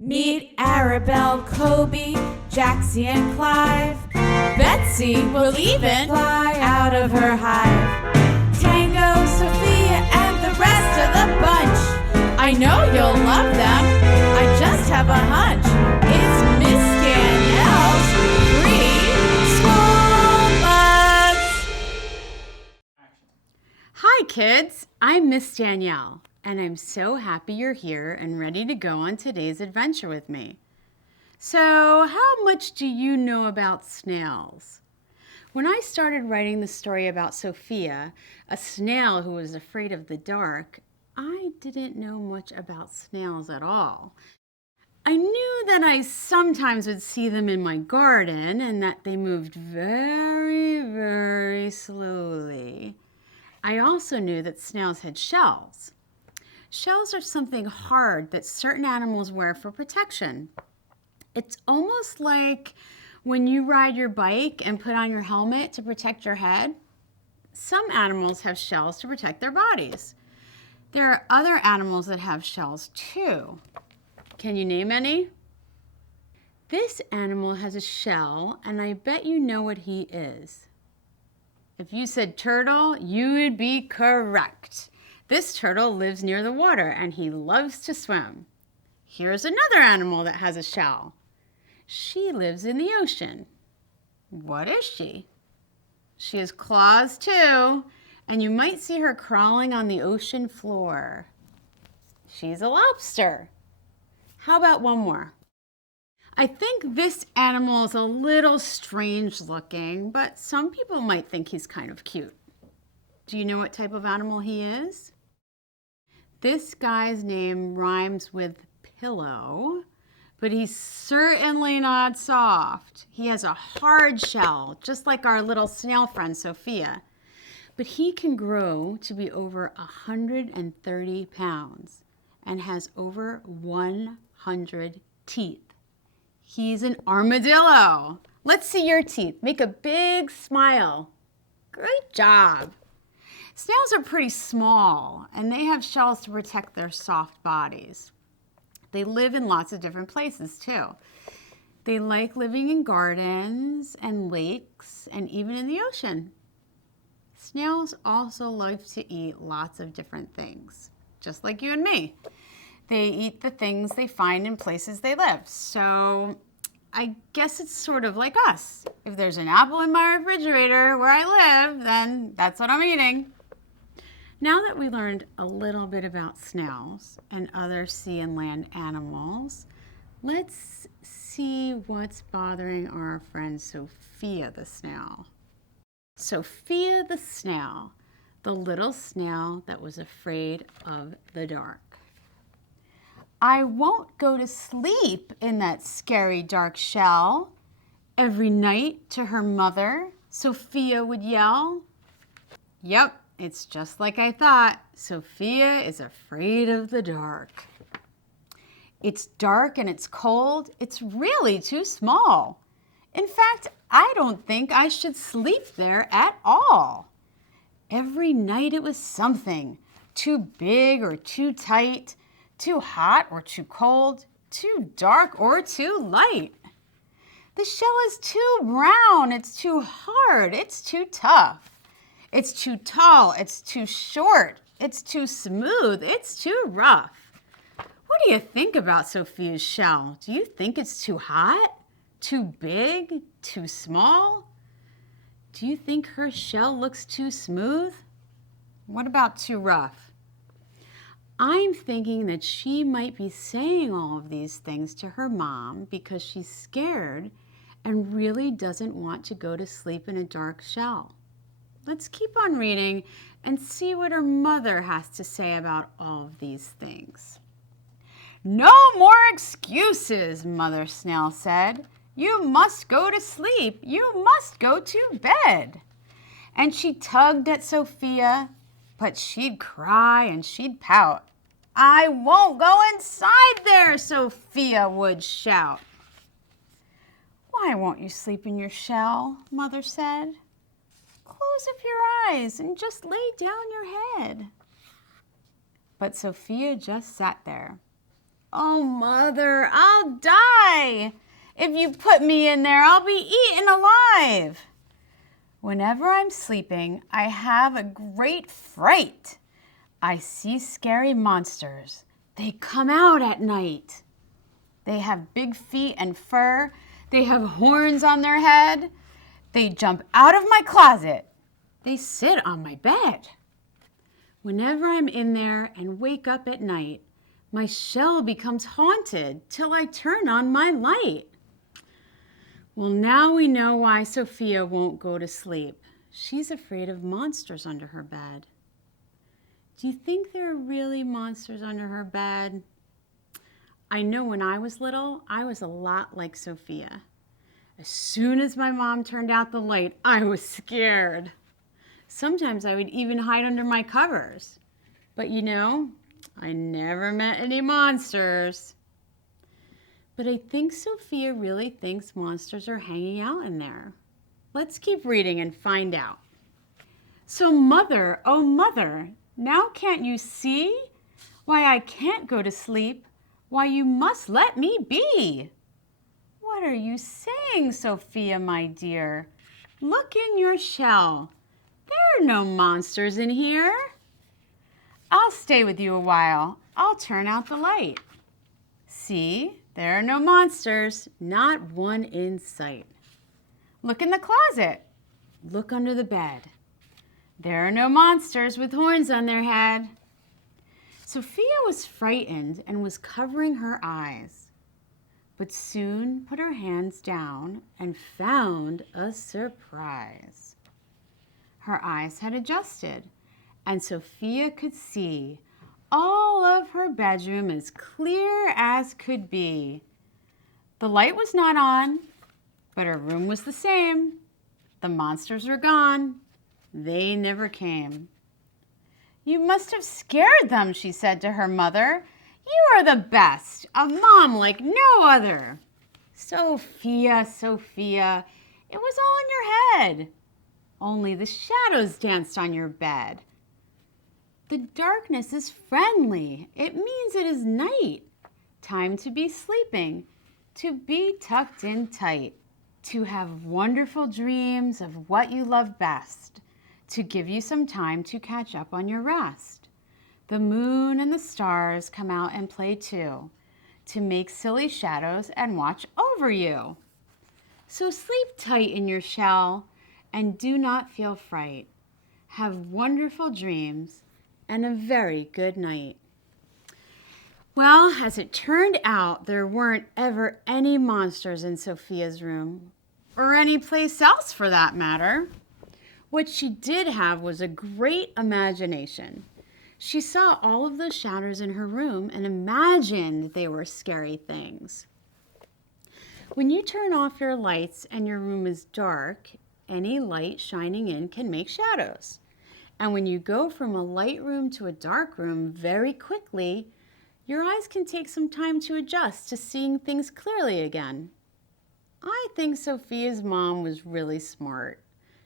Meet Arabelle, Kobe, Jaxie, and Clive. Betsy will even fly out of her hive. Tango, Sophia, and the rest of the bunch. I know you'll love them. I just have a hunch. It's Miss Danielle's Preschoolbuds. Hi kids, I'm Miss Danielle, and I'm so happy you're here and ready to go on today's adventure with me. So, how much do you know about snails? When I started writing the story about Sophia, a snail who was afraid of the dark, I didn't know much about snails at all. I knew that I sometimes would see them in my garden and that they moved very, very slowly. I also knew that snails had shells. Shells are something hard that certain animals wear for protection. It's almost like when you ride your bike and put on your helmet to protect your head. Some animals have shells to protect their bodies. There are other animals that have shells too. Can you name any? This animal has a shell, and I bet you know what he is. If you said turtle, you would be correct. This turtle lives near the water and he loves to swim. Here's another animal that has a shell. She lives in the ocean. What is she? She has claws too, and you might see her crawling on the ocean floor. She's a lobster. How about one more? I think this animal is a little strange looking, but some people might think he's kind of cute. Do you know what type of animal he is? This guy's name rhymes with pillow, but he's certainly not soft. He has a hard shell, just like our little snail friend Sophia. But he can grow to be over 130 pounds and has over 100 teeth. He's an armadillo. Let's see your teeth. Make a big smile. Great job. Snails are pretty small, and they have shells to protect their soft bodies. They live in lots of different places, too. They like living in gardens and lakes and even in the ocean. Snails also like to eat lots of different things, just like you and me. They eat the things they find in places they live. So I guess it's sort of like us. If there's an apple in my refrigerator where I live, then that's what I'm eating. Now that we learned a little bit about snails and other sea and land animals, let's see what's bothering our friend Sophia the Snail. Sophia the Snail, the little snail that was afraid of the dark. I won't go to sleep in that scary dark shell. Every night to her mother, Sophia would yell. Yep, it's just like I thought. Sophia is afraid of the dark. It's dark and it's cold. It's really too small. In fact, I don't think I should sleep there at all. Every night it was something. Too big or too tight. Too hot or too cold, too dark or too light. The shell is too brown, it's too hard, it's too tough. It's too tall, it's too short, it's too smooth, it's too rough. What do you think about Sophia's shell? Do you think it's too hot, too big, too small? Do you think her shell looks too smooth? What about too rough? I'm thinking that she might be saying all of these things to her mom because she's scared and really doesn't want to go to sleep in a dark shell. Let's keep on reading and see what her mother has to say about all of these things. No more excuses, Mother Snail said. You must go to sleep. You must go to bed. And she tugged at Sophia, but she'd cry and she'd pout. I won't go inside there, Sophia would shout. Why won't you sleep in your shell? Mother said. Close up your eyes and just lay down your head. But Sophia just sat there. Oh, Mother, I'll die. If you put me in there, I'll be eaten alive. Whenever I'm sleeping, I have a great fright. I see scary monsters. They come out at night. They have big feet and fur. They have horns on their head. They jump out of my closet. They sit on my bed. Whenever I'm in there and wake up at night, my shell becomes haunted till I turn on my light. Well, now we know why Sophia won't go to sleep. She's afraid of monsters under her bed. Do you think there are really monsters under her bed? I know when I was little, I was a lot like Sophia. As soon as my mom turned out the light, I was scared. Sometimes I would even hide under my covers. But you know, I never met any monsters. But I think Sophia really thinks monsters are hanging out in there. Let's keep reading and find out. So Mother, oh Mother, now can't you see why I can't go to sleep? Why you must let me be. What are you saying, Sophia, my dear? Look in your shell. There are no monsters in here. I'll stay with you a while. I'll turn out the light. See, there are no monsters, not one in sight. Look in the closet. Look under the bed. There are no monsters with horns on their head. Sophia was frightened and was covering her eyes, but soon put her hands down and found a surprise. Her eyes had adjusted, and Sophia could see all of her bedroom as clear as could be. The light was not on, but her room was the same. The monsters were gone. They never came. You must have scared them, she said to her mother. You are the best, a mom like no other. Sophia, Sophia, it was all in your head. Only the shadows danced on your bed. The darkness is friendly. It means it is night. Time to be sleeping, to be tucked in tight, to have wonderful dreams of what you love best, to give you some time to catch up on your rest. The moon and the stars come out and play too, to make silly shadows and watch over you. So sleep tight in your shell and do not feel fright. Have wonderful dreams and a very good night. Well, as it turned out, there weren't ever any monsters in Sophia's room, or any place else for that matter. What she did have was a great imagination. She saw all of those shadows in her room and imagined they were scary things. When you turn off your lights and your room is dark, any light shining in can make shadows. And when you go from a light room to a dark room very quickly, your eyes can take some time to adjust to seeing things clearly again. I think Sophia's mom was really smart.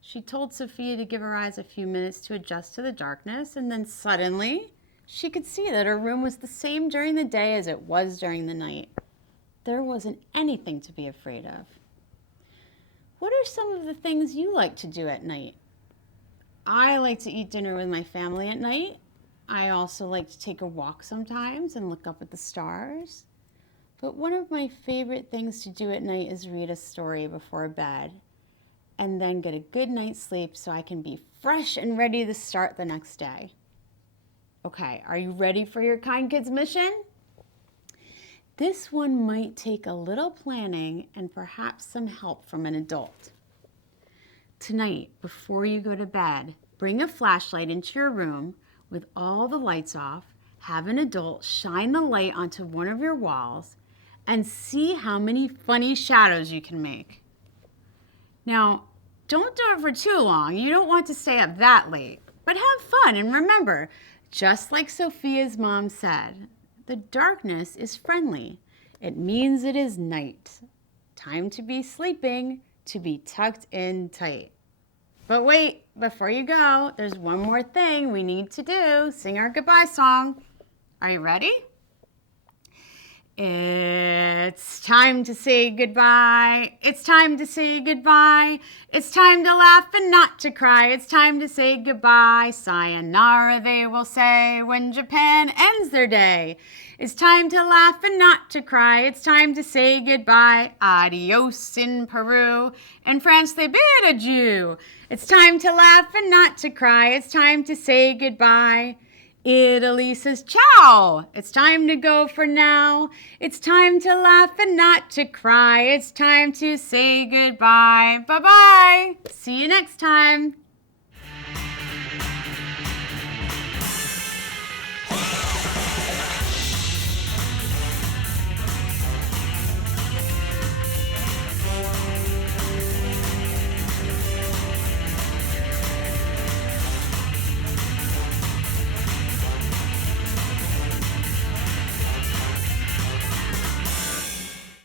She told Sophia to give her eyes a few minutes to adjust to the darkness, and then suddenly she could see that her room was the same during the day as it was during the night. There wasn't anything to be afraid of. What are some of the things you like to do at night? I like to eat dinner with my family at night. I also like to take a walk sometimes and look up at the stars. But one of my favorite things to do at night is read a story before bed and then get a good night's sleep so I can be fresh and ready to start the next day. Okay, are you ready for your Kind Kids mission? This one might take a little planning and perhaps some help from an adult. Tonight, before you go to bed, bring a flashlight into your room with all the lights off, have an adult shine the light onto one of your walls, and see how many funny shadows you can make. Now, don't do it for too long. You don't want to stay up that late, but have fun and remember, just like Sophia's mom said, the darkness is friendly. It means it is night. Time to be sleeping, to be tucked in tight. But wait, before you go, there's one more thing we need to do. Sing our goodbye song. Are you ready? It's time to say goodbye. It's time to say goodbye. It's time to laugh and not to cry. It's time to say goodbye. Sayonara, they will say when Japan ends their day. It's time to laugh and not to cry. It's time to say goodbye. Adios in Peru. In France, they bid adieu. It's time to laugh and not to cry. It's time to say goodbye. Italy says ciao. It's time to go for now. It's time to laugh and not to cry. It's time to say goodbye. Bye-bye. See you next time.